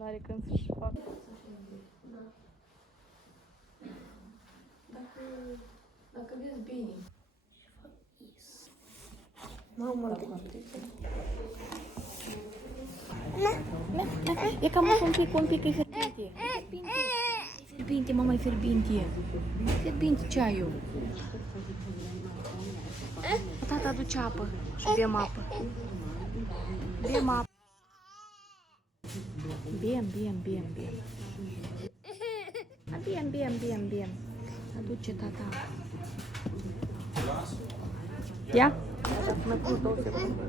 N-are când să-și facă. Dacă vezi bine. Mamă, E cam un pic, e fierbinte. E fierbinte, mama, e fierbinte. Fierbinte ceaiul. Tata aduce apă și bem apă. Bem apă. Bem. Bem. Aduce tata apă. Ia? Mai pun 2 secunde.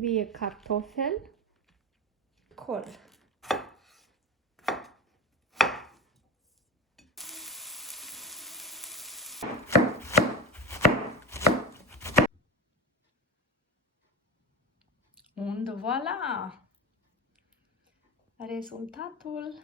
Wie Kartoffel, Kohl. Und voilà! Rezultatul.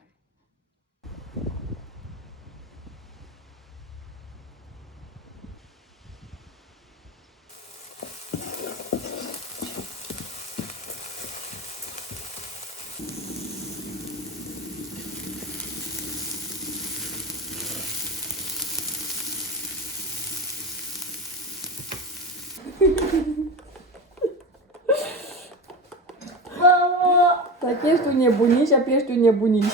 Dacă ești un nebuniș, apoi ești un nebuniș.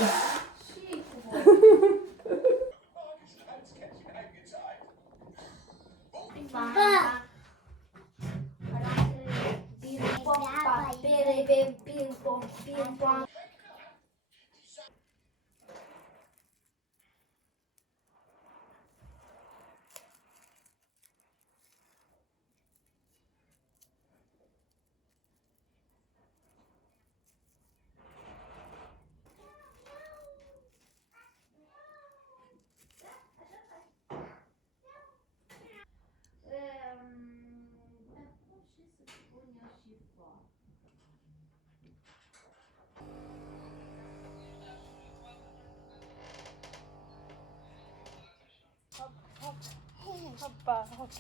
Hoppa, hop.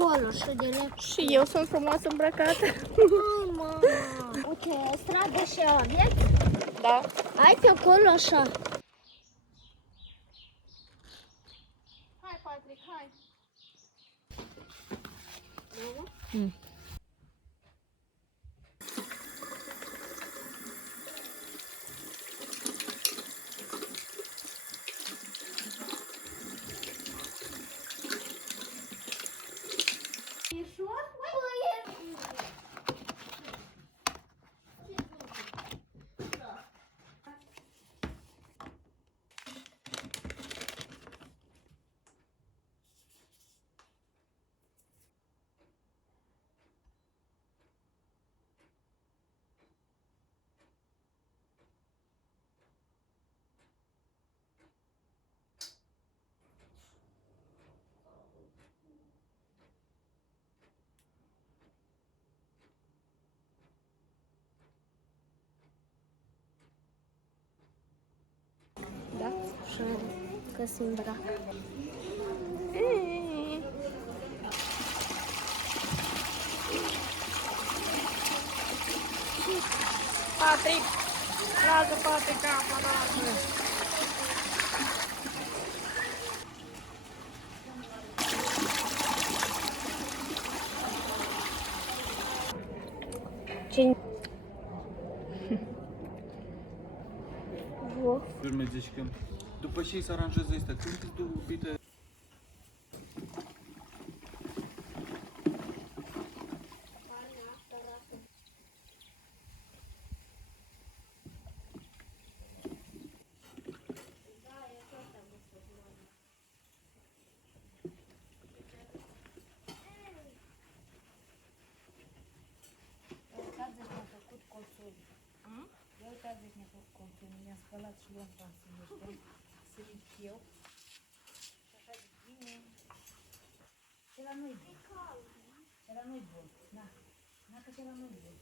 acolo și de le... Și eu sunt frumos îmbrăcată. Hai, mama! Uite, stradă și eu, vezi? Da. Hai pe acolo așa. Hai, Patrick, hai. că se îmbracă. Patrick! Lasă, Patrick, apa, lasă! Cine? Urmezi și că după ce se aranjează astea, când îți duc bite? Mi-a spălat și luăm pansul ăștia, să ridic eu. Și așa de bine. Cela nu-i bun. Cela nu-i bun. Da. Dacă cela nu-i bun.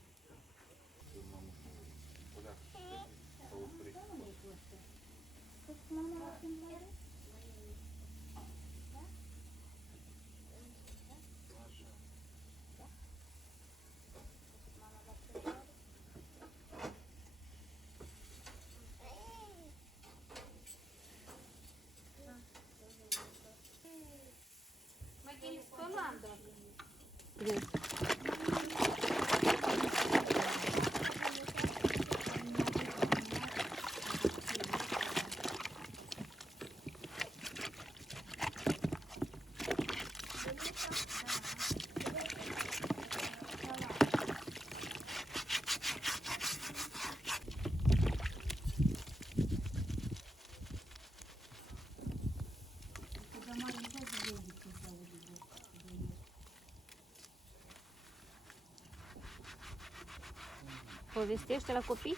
Povestește la copii?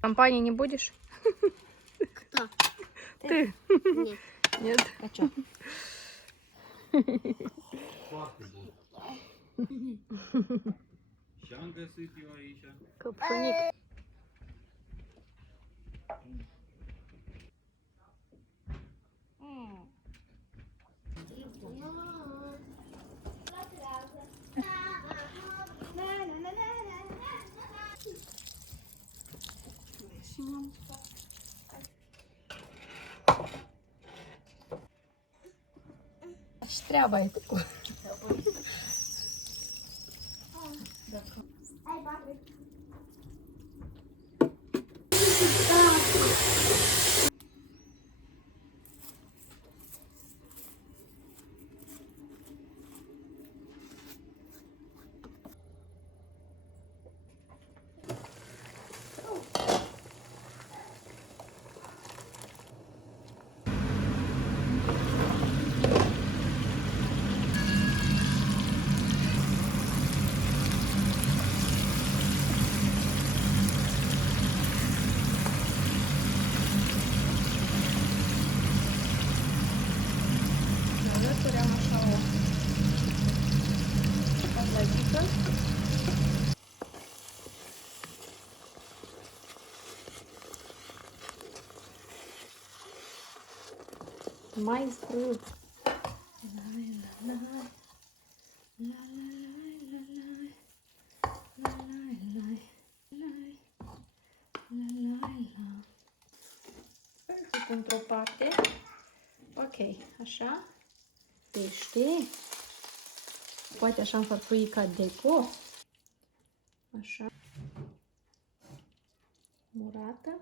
Компании не будешь? Кто? Ты? Нет. Нет? А что? Foarte bun. Și am găsit eu aici. Căpșunic. Și treaba e cu... Mais cru. Într-o parte. Ok, așa. Pește. Poate așa înfărfui ca deco. Așa. Murată.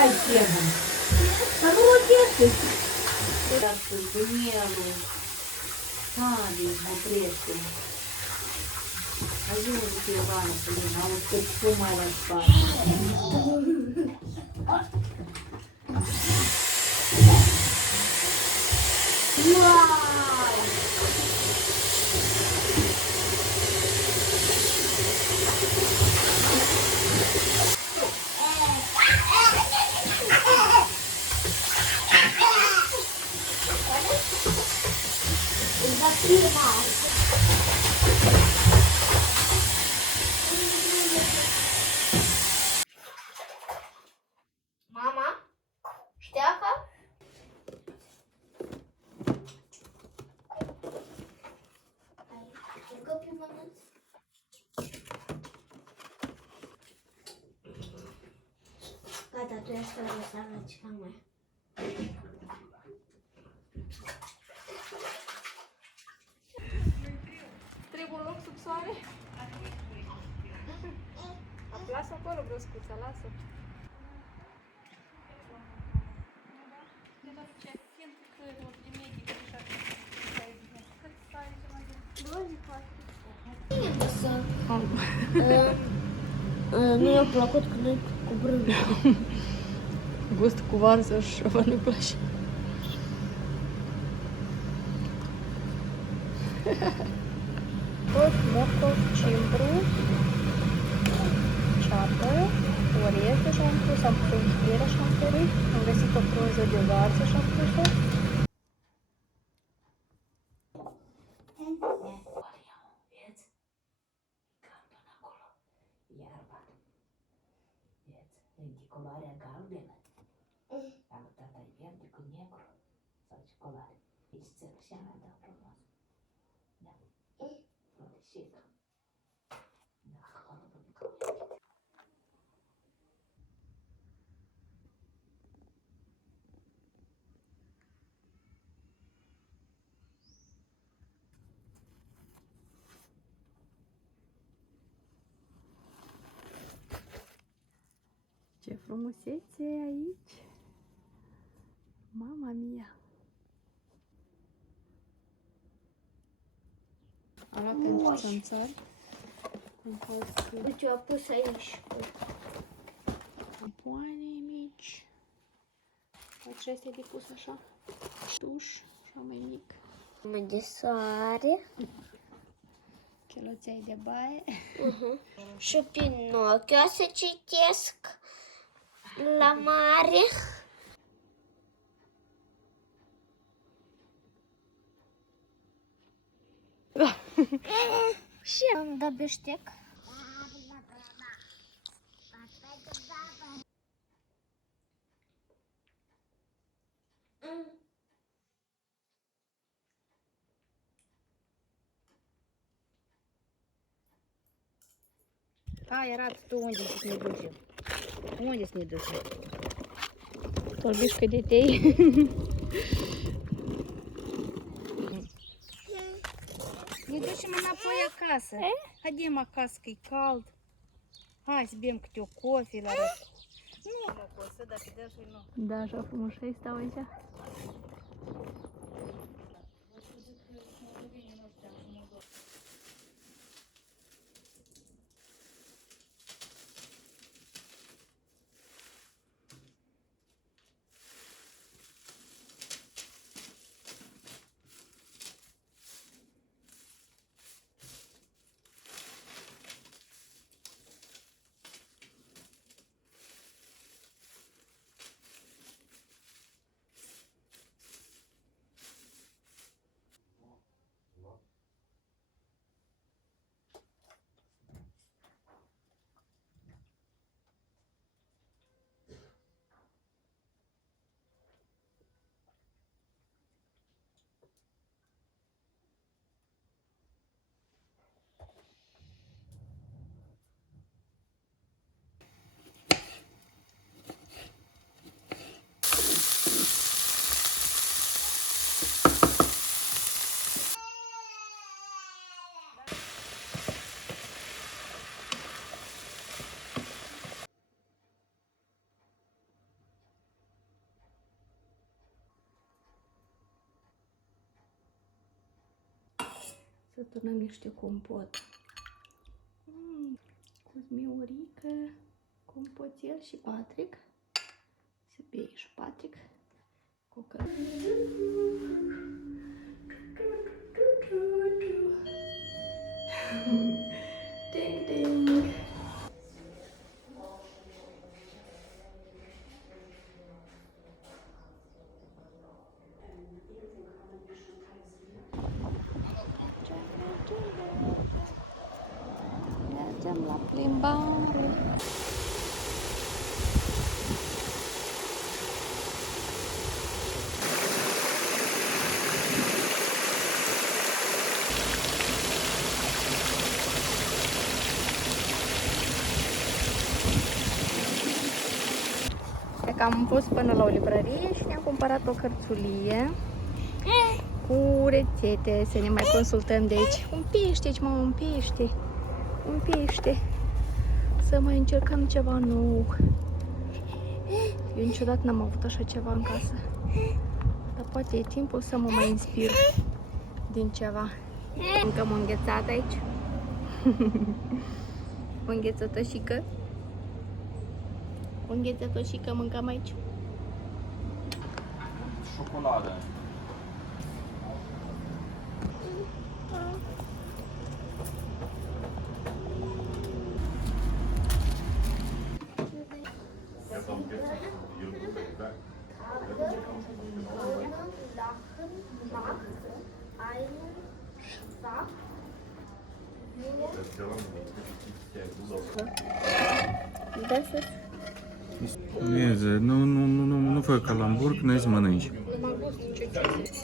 Дай тему. Dar молодець ти. Так, Даниэлу. Падай, отрежку. А где вот эти Иваны, блин, а вот тут сумала спать. Мама, штяка? Gata, tu ești o sărăcica mea. Trebuie un loc sub soare? Lasă acolo broscuța, lasă. Nu mi-a plăcut că nu cu brânză. Gust cu varză și vă nu place. Tot морковь, чимбру, ceapă, orez deja am pus, am pus untire și am tărit, am găsit o frunză de varză și am pus-o. Vezi? Galben acolo. Iarba. Vezi? E culoarea galbenă. Dar tata e verde cu negru. Sau ce culoare? Ești țărășeana, da, frumos. Da. Floricită. Da, acolo văd că Ce frumusețe e aici! Mama mia! Am luat pentru țânțari. Uite, eu am pus aici. Campoane mici. Acesta e de pus așa. Tuș și mai mic. De soare. Cheloței de baie. Și Pinocchio să citesc la mare. Și am dat beștec. Hai, arată tu unde să ne ducem. Unde să ne ducem? Torbișcă de tei. Ne ducem înapoi acasă. Haidem acasă că e cald. Hai să bem câte o cofe la răc. Nu mă pot să, dacă de așa nu. Da, așa frumușei stau aici. Să turnăm niște compot. Cuzmiorică, compotel și Patrick. Să bei și Patrick. Cocă. Ding ding. Mergem la plimbare. Că am fost până la o librărie și ne-am cumpărat o cărțulie cu rețete, să ne mai consultăm de aici. Un pește aici, mă, un pește. Un pește. Să mai încercăm ceva nou. Eu niciodată n-am avut așa ceva în casă. Dar poate e timpul să mă mai inspir din ceva. Încă m-am înghețat aici. O înghețătășică. O înghețătășică mâncăm aici. Șocoladă. Nu fă calambur când îți mănânci. M-am gustat ciuciu.